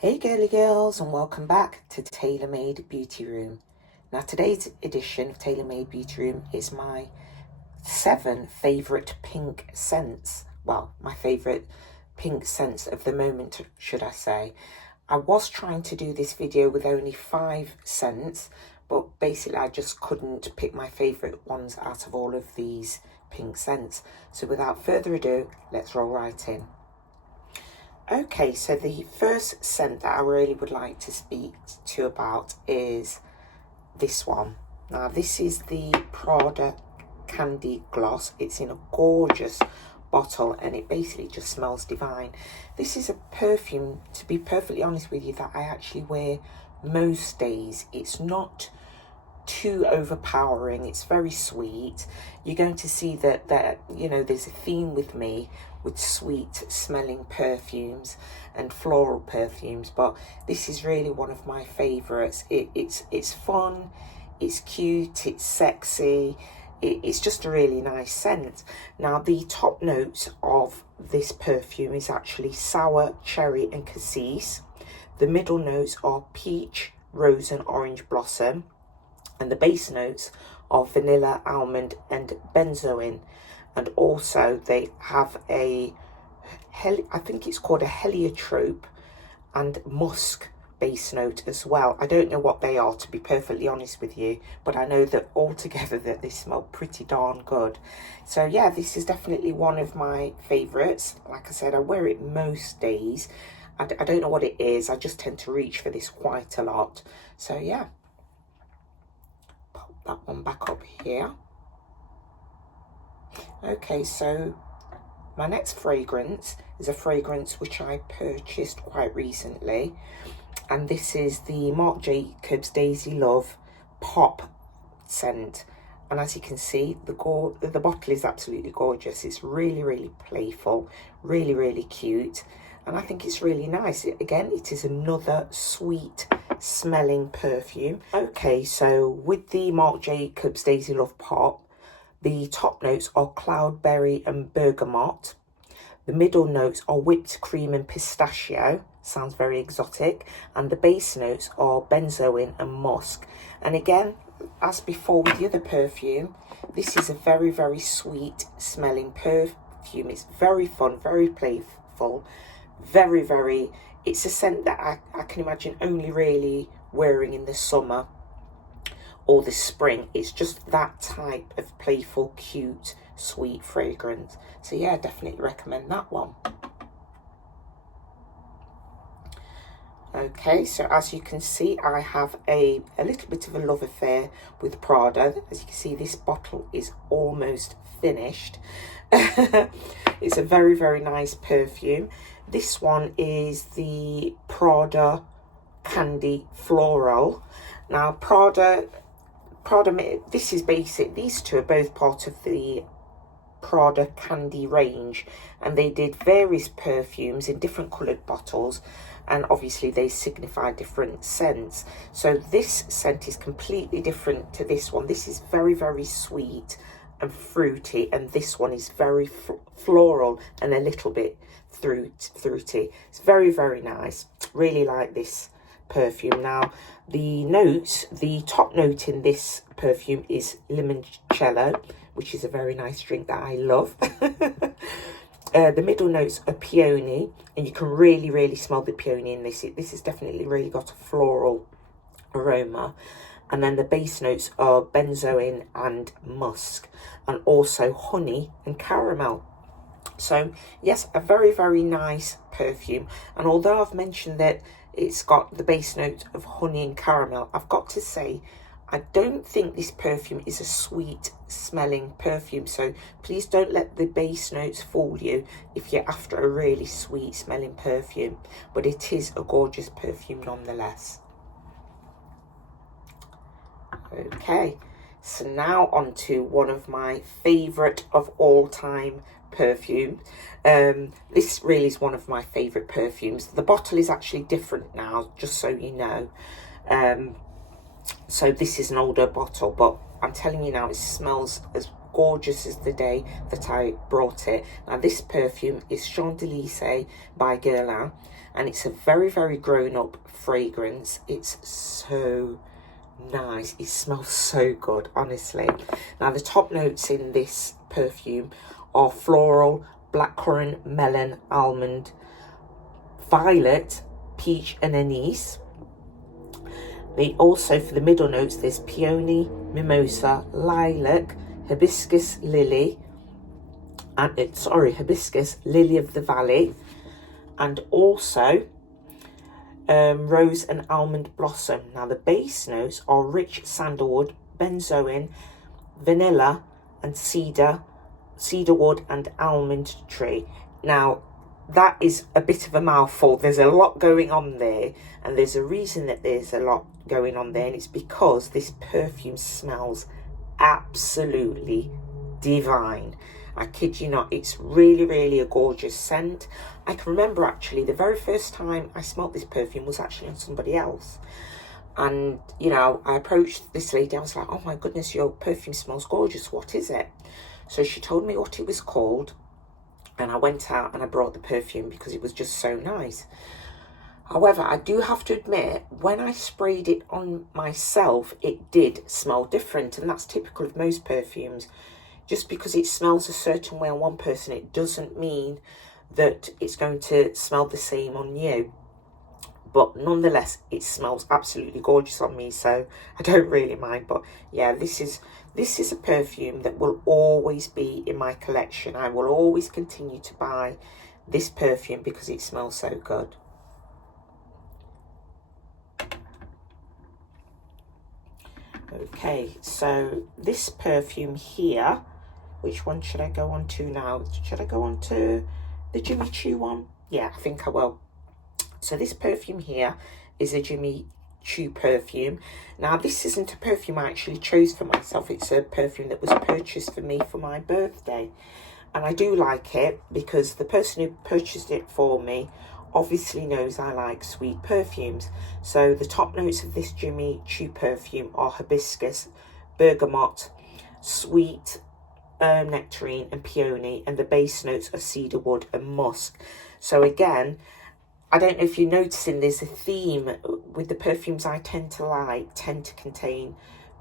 Hey girly girls, and welcome back to Tailor Made Beauty Room. Now today's edition of Tailor Made Beauty Room is my 7 favourite pink scents. Well, my favourite pink scents of the moment, should I say. I was trying to do this video with only 5 scents, but basically I just couldn't pick my favourite ones out of all of these pink scents. So without further ado, let's roll right in. Okay, so the first scent that I really would like to speak to you about is this one. Now, this is the Prada Candy Gloss. It's in a gorgeous bottle and it basically just smells divine. This is a perfume, to be perfectly honest with you, that I actually wear most days. It's not too overpowering, it's very sweet. You're going to see that there's a theme with me with sweet smelling perfumes and floral perfumes, but this is really one of my favorites. It's fun, it's cute, it's sexy, it's just a really nice scent. Now, the top notes of this perfume is actually sour, cherry and cassis. The middle notes are peach, rose and orange blossom. And the base notes are vanilla, almond and benzoin. And also they have I think it's called a heliotrope and musk base note as well. I don't know what they are, to be perfectly honest with you, but I know that altogether that they smell pretty darn good. So yeah, this is definitely one of my favourites. Like I said, I wear it most days. I don't know what it is, I just tend to reach for this quite a lot. So yeah, that one back up here. Okay, so my next fragrance is a fragrance which I purchased quite recently, and this is the Marc Jacobs Daisy Love Pop scent. And as you can see, the bottle is absolutely gorgeous. It's really playful, really cute, and I think it's really nice. Again, it is another sweet smelling perfume. Okay, so with the Marc Jacobs Daisy Love Pop, the top notes are cloudberry and bergamot. The middle notes are whipped cream and pistachio. Sounds very exotic. And the base notes are benzoin and musk. And again, as before with the other perfume, this is a very sweet smelling perfume. It's very fun, very playful, it's a scent that I can imagine only really wearing in the summer or the spring. It's just that type of playful, cute, sweet fragrance. So yeah, definitely recommend that one. Okay, so as you can see, I have a little bit of a love affair with Prada. As you can see, this bottle is almost finished. It's a very nice perfume. This one is the Prada Candy Floral. Now, Prada, this is basic. These two are both part of the Prada Candy range, and they did various perfumes in different coloured bottles, and obviously they signify different scents. So this scent is completely different to this one. This is very sweet and fruity, and this one is very floral and a little bit fruity. It's very nice. Really like this perfume. Now, the top note in this perfume is limoncello, which is a very nice drink that I love. The middle notes are peony, and you can really smell the peony in this. This has definitely really got a floral aroma. And then the base notes are benzoin and musk, and also honey and caramel. So yes, a very nice perfume. And although I've mentioned that it's got the base note of honey and caramel, I've got to say, I don't think this perfume is a sweet smelling perfume. So please don't let the base notes fool you if you're after a really sweet smelling perfume. But it is a gorgeous perfume nonetheless. Okay, so now on to one of my favourite of all time perfume. This really is one of my favourite perfumes. The bottle is actually different now, just so you know. So this is an older bottle, but I'm telling you now, it smells as gorgeous as the day that I brought it. Now, this perfume is Champs-Elysées by Guerlain, and it's a very, very grown-up fragrance. It's so nice. It smells so good, honestly. Now, the top notes in this perfume are floral, blackcurrant, melon, almond, violet, peach and anise. They also, for the middle notes, there's peony, mimosa, lilac, hibiscus lily, and hibiscus lily of the valley, and also rose and almond blossom. Now, the base notes are rich sandalwood, benzoin, vanilla, and cedarwood, and almond tree. Now, that is a bit of a mouthful. There's a lot going on there, and there's a reason that there's a lot going on there, and it's because this perfume smells absolutely divine. I kid you not, it's really, really a gorgeous scent. I can remember actually the very first time I smelled this perfume was actually on somebody else. And, you know, I approached this lady. I was like, oh my goodness, your perfume smells gorgeous. What is it? So she told me what it was called. And I went out and I brought the perfume because it was just so nice. However, I do have to admit, when I sprayed it on myself, it did smell different. And that's typical of most perfumes. Just because it smells a certain way on one person, it doesn't mean that it's going to smell the same on you. But nonetheless, it smells absolutely gorgeous on me, so I don't really mind. But yeah, this is a perfume that will always be in my collection. I will always continue to buy this perfume because it smells so good. Okay, so this perfume here, which one should I go on to now? Should I go on to the Jimmy Choo one? Yeah, I think I will. So this perfume here is a Jimmy Choo perfume. Now, this isn't a perfume I actually chose for myself. It's a perfume that was purchased for me for my birthday. And I do like it because the person who purchased it for me obviously knows I like sweet perfumes. So the top notes of this Jimmy Choo perfume are hibiscus, bergamot, sweet nectarine and peony, and the base notes are cedarwood and musk. So again, I don't know if you're noticing there's a theme with the perfumes I tend to contain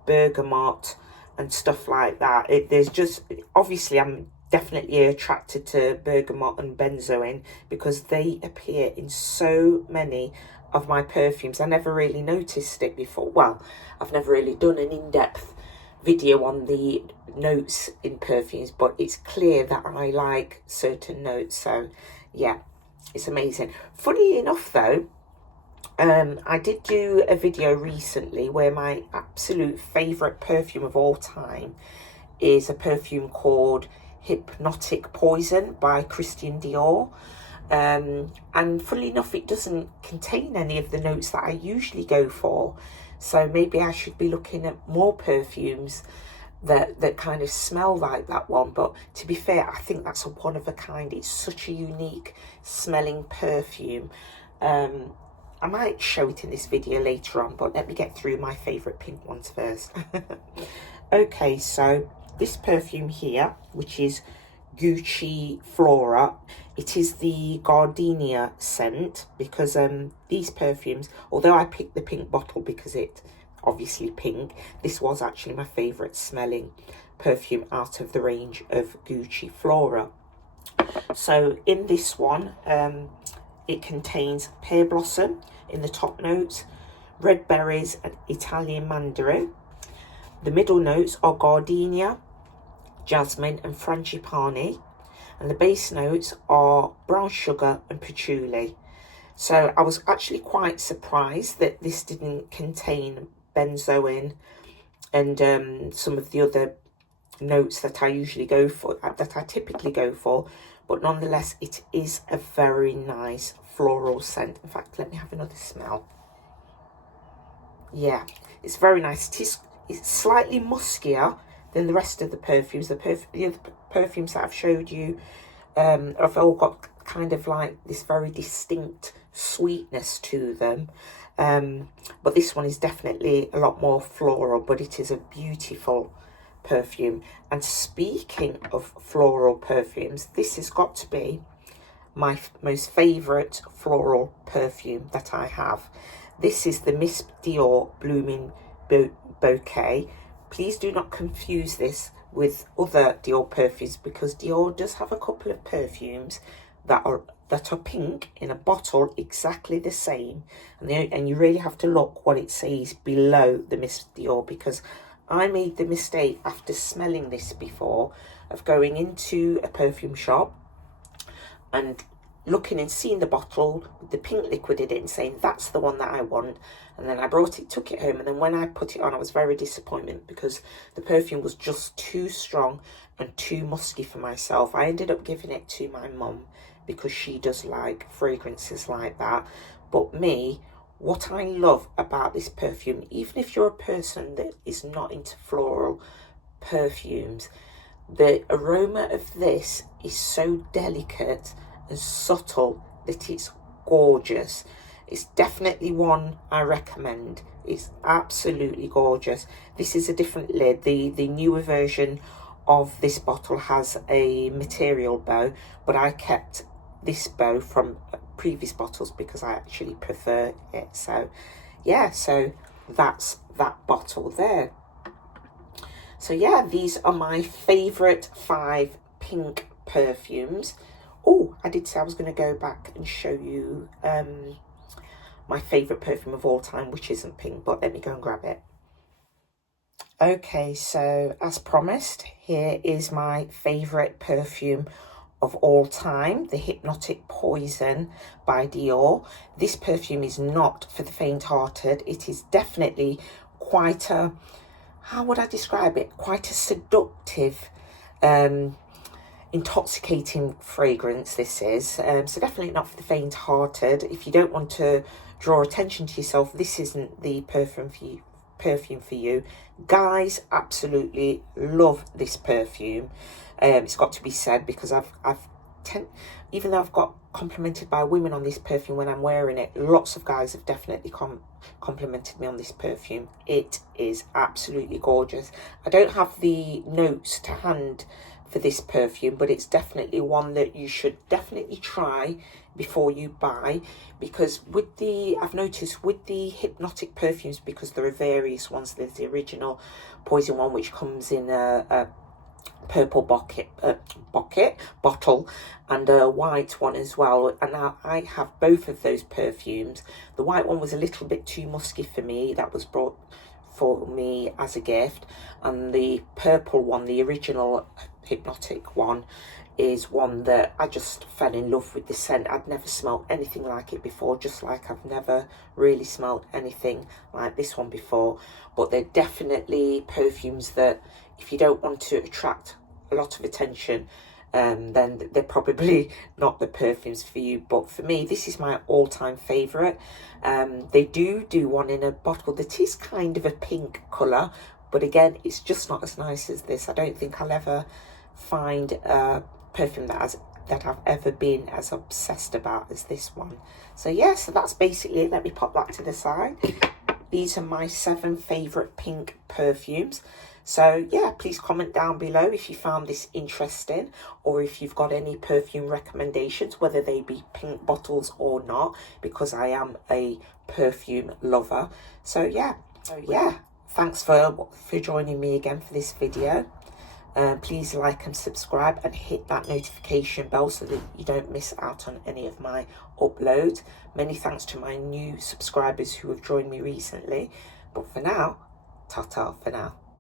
bergamot and stuff like that. There's just, obviously I'm definitely attracted to bergamot and benzoin because they appear in so many of my perfumes. I never really noticed it before. Well, I've never really done an in-depth video on the notes in perfumes, but it's clear that I like certain notes. So yeah, it's amazing. Funny enough though, I did do a video recently where my absolute favourite perfume of all time is a perfume called Hypnotic Poison by Christian Dior. And funnily enough, it doesn't contain any of the notes that I usually go for. So maybe I should be looking at more perfumes that kind of smell like that one. But to be fair, I think that's a one of a kind. It's such a unique smelling perfume. I might show it in this video later on, but let me get through my favourite pink ones first. Okay, so this perfume here, which is Gucci Flora, it is the Gardenia scent because these perfumes, although I picked the pink bottle because it obviously pink, this was actually my favourite smelling perfume out of the range of Gucci Flora. So in this one, it contains pear blossom in the top notes, red berries and Italian mandarin. The middle notes are gardenia, jasmine and frangipani, and the base notes are brown sugar and patchouli. So I was actually quite surprised that this didn't contain benzoin and some of the other notes that I usually go for, that I typically go for, but nonetheless it is a very nice floral scent. In fact, let me have another smell. Yeah, it's very nice. It's slightly muskier than the rest of the perfumes. The other perfumes that I've showed you have all got kind of like this very distinct sweetness to them. But this one is definitely a lot more floral, but it is a beautiful perfume. And speaking of floral perfumes, this has got to be my most favourite floral perfume that I have. This is the Miss Dior Blooming Bouquet. Please do not confuse this with other Dior perfumes, because Dior does have a couple of perfumes that are pink in a bottle exactly the same, and you really have to look what it says below the Miss Dior, because I made the mistake after smelling this before of going into a perfume shop and looking and seeing the bottle with the pink liquid in it and saying that's the one that I want, and then I took it home, and then when I put it on I was very disappointed because the perfume was just too strong and too musky for myself. I ended up giving it to my mum because she does like fragrances like that. But me, what I love about this perfume, even if you're a person that is not into floral perfumes, the aroma of this is so delicate and subtle that it's gorgeous. It's definitely one I recommend. It's absolutely gorgeous. This is a different lid. The newer version of this bottle has a material bow, but I kept this bow from previous bottles because I actually prefer it. So yeah, so that's that bottle there. So yeah, these are my favourite 5 pink perfumes. Oh, I did say I was going to go back and show you my favourite perfume of all time, which isn't pink, but let me go and grab it. Okay, so as promised, here is my favourite perfume of all time, the Hypnotic Poison by Dior. This perfume is not for the faint-hearted. It is definitely quite a, how would I describe it? Quite a seductive, intoxicating fragrance this is. So definitely not for the faint-hearted. If you don't want to draw attention to yourself, this isn't the perfume for you. Guys absolutely love this perfume. It's got to be said, because even though I've got complimented by women on this perfume when I'm wearing it, lots of guys have definitely complimented me on this perfume. It is absolutely gorgeous. I don't have the notes to hand for this perfume, but it's definitely one that you should definitely try before you buy, because I've noticed with the Hypnotic perfumes, because there are various ones. There's the original Poison one, which comes in a purple bottle, and a white one as well, and now I have both of those perfumes. The white one was a little bit too musky for me. That was brought for me as a gift, and the purple one, the original Hypnotic one, is one that I just fell in love with the scent. I'd never smelled anything like it before, just like I've never really smelled anything like this one before. But they're definitely perfumes that, if you don't want to attract a lot of attention, then they're probably not the perfumes for you. But for me, this is my all-time favourite. They do one in a bottle that is kind of a pink colour, but again, it's just not as nice as this. I don't think I'll ever find a perfume that I've ever been as obsessed about as this one. So yeah, so that's basically it. Let me pop that to the side. These are my 7 favourite pink perfumes. So yeah, please comment down below if you found this interesting, or if you've got any perfume recommendations, whether they be pink bottles or not, because I am a perfume lover. So yeah, thanks for joining me again for this video. Please like and subscribe and hit that notification bell so that you don't miss out on any of my uploads. Many thanks to my new subscribers who have joined me recently. But for now, ta-ta for now.